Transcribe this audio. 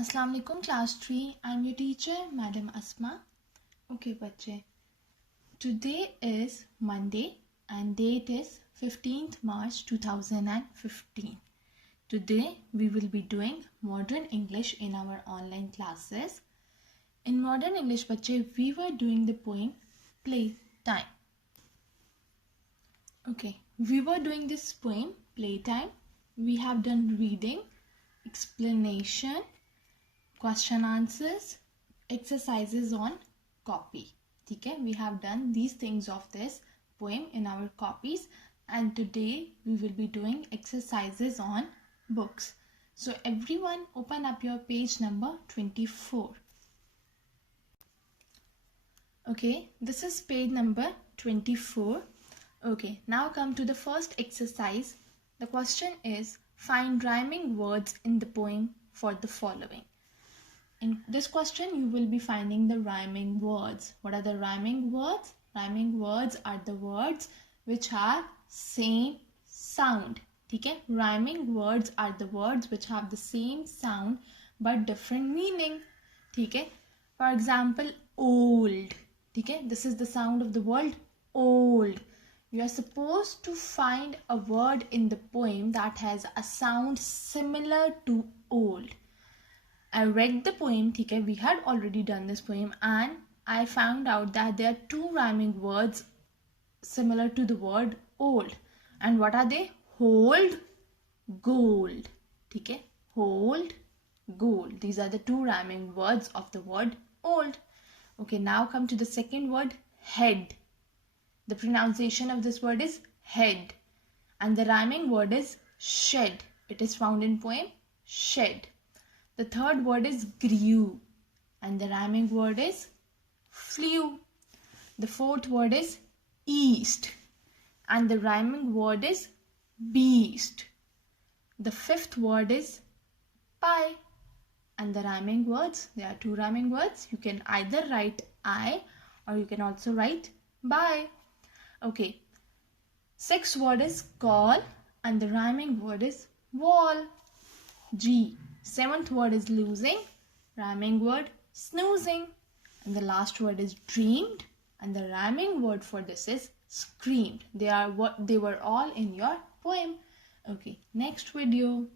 Assalamu alaikum class 3. I'm your teacher, Madam Asma. Okay, बच्चे. Today is Monday and date is 15th March 2015. Today we will be doing Modern English in our online classes. In Modern English, बच्चे, we were doing the poem Playtime. Okay, we were doing this poem Playtime. We have done reading, explanation, question answers, exercises on copy. Okay, we have done these things of this poem in our copies, and today we will be doing exercises on books. So everyone open up your page number 24. Okay, this is page number 24. Okay, now come to the first exercise. The question is, find rhyming words in the poem for the following. In this question, you will be finding the rhyming words. What are the rhyming words? Rhyming words are the words which have same sound. Okay? Rhyming words are the words which have the same sound but different meaning. Okay? For example, old. Okay? This is the sound of the word old. You are supposed to find a word in the poem that has a sound similar to old. I read the poem, okay, we had already done this poem, and I found out that there are two rhyming words similar to the word old. And what are they? Hold, gold. Okay? Hold, gold. These are the two rhyming words of the word old. Okay, now come to the second word, head. The pronunciation of this word is head. And the rhyming word is shed. It is found in poem shed. The third word is grew, and the rhyming word is flew. The fourth word is east, and the rhyming word is beast. The fifth word is pie, and the rhyming words, there are two rhyming words. You can either write I or you can also write bye. Okay. Sixth word is call, and the rhyming word is wall. G. Seventh word is losing, rhyming word snoozing, and the last word is dreamed, and the rhyming word for this is screamed. They were all in your poem. Okay, next video.